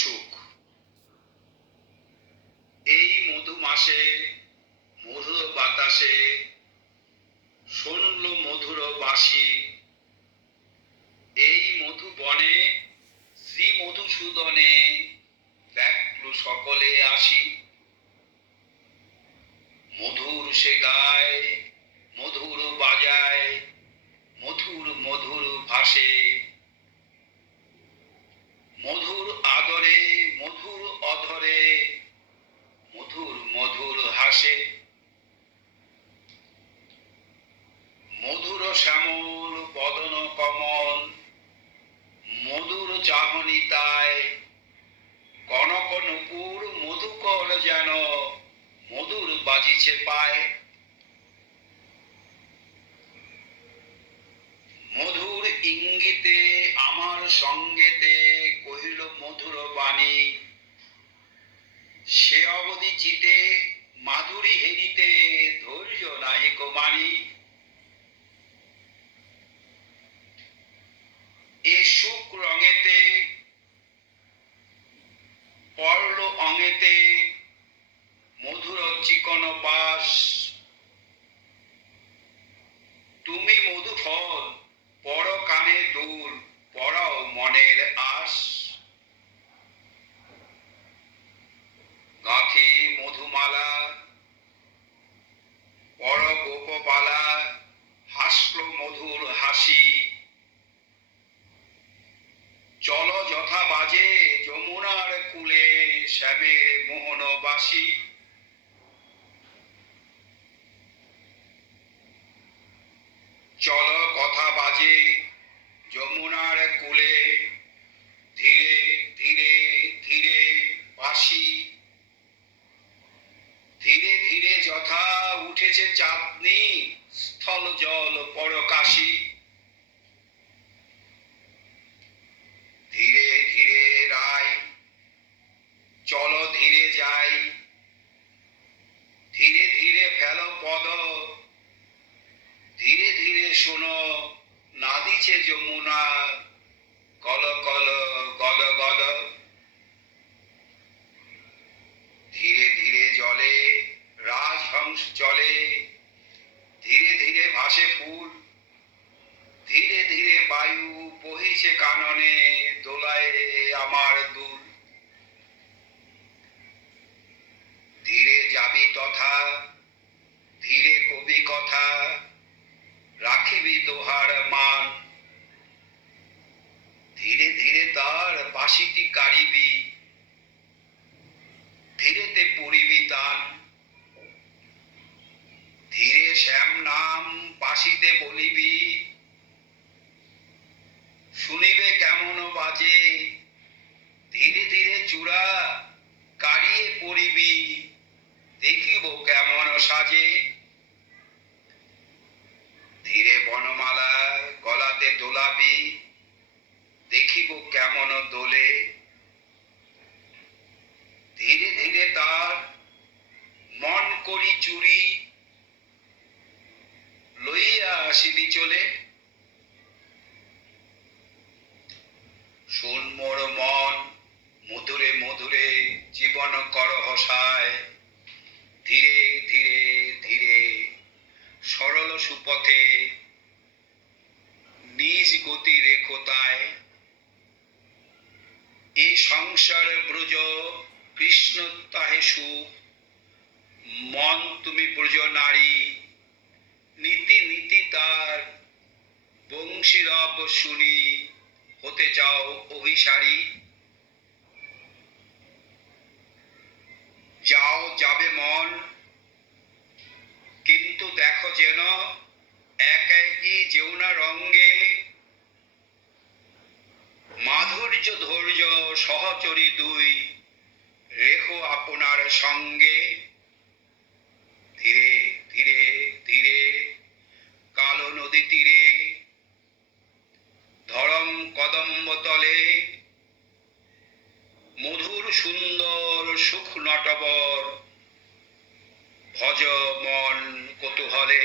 সুখ। এই মধু মাসে মধুর বাতাসে শুনল মধুর বাঁশি। এই মধু বনে শ্রী মধুসূদনে দেখল সকলে আসি। মধুর সে গায়, মধুর বাজায়, মধুর মধুর ভাসে। মধুর আদরে, মধুর অধরে, মধুর মধুর হাসে। মধুর শ্যামল বদন কমল, মধুর চাহনি তাই। কনক নূপুর মধুকর যেন মধুর বাজিছে পায়। মধুর ইঙ্গিতে আমার সঙ্গেতে কহিল মধুর বাণী। সে অবধি চিতে মাধুরী হেরিতে ধৈর্য নাহিক মানি। এ সুখ রঙেতে পড়ল অঙেতে মধুর চিকন বাস। তুমি মধু ফল পর কানে দুল, পরাও মনের আশ। গাঁথি মধুমালা পর গোপবালা, হাসল মধুর হাসি। চল যথা বাজে যমুনার কূলে শ্যামের মোহন বাসি। চল কথা বাজে যমুনার কূলে, ধীরে ধীরে ধীরে বাসি। ধীরে ধীরে যথা উঠেছে চাঁদনি, স্থল জল পরকাশি। ধীরে ধীরে রায়, চলো ধীরে যাই। ধীরে ধীরে ফেলো পদ, ধীরে ধীরে শোনো নাদিছে যমুনা কল কল গদ গদ। ধীরে ধীরে জলে রাজহংস চলে, ধীরে ধীরে ভাসে ফুল। ধীরে ধীরে বায়ু বহিছে কাননে, দোলায় আমার দুল। ধীরে যাবি তথা, ধীরে কবি কথা, রাখিবি দোহার মান। ধীরে ধীরে তার বাঁশিটি কাড়িবি, ধীরেতে পড়িবি তান। ধীরে শ্যাম নাম বাঁশিতে বলিবি, শুনিবে কেমন বাজে। ধীরে ধীরে চূড়া কাড়িয়ে পড়িবি, দেখিব কেমন সাজে। ধীরে বনমালা গলাতে দোলাবি, দেখিব কেমন দোলে। ধীরে ধীরে তার মন করি চুরি, লইয়া আসিবি চলে। শোন মোর মন মধুরে মধুরে জীবন কর হসায়। ধীরে ধীরে ধীরে সরল সুপথে নিজ গতি রেখো তাই। এ সংসার ব্রজ কৃষ্ণ তাহে সুখ, মন তুমি ব্রজ নারী। নীতি নীতি তার বংশীরব শুনি, হতে চাও অভিসারী। যাও যাবে মন, কিন্তু দেখো যেন এক একই যৌনা রঙ্গে মাধুর্য ধৈর্য সহচরী দুই রেখো আপনার সঙ্গে। ধীরে ধীরে ধীরে কালো নদী তীরে, ধরম কদম্ব তলে, মধুর সুন্দর সুখ নটবর, ভজ মন কৌতূহলে।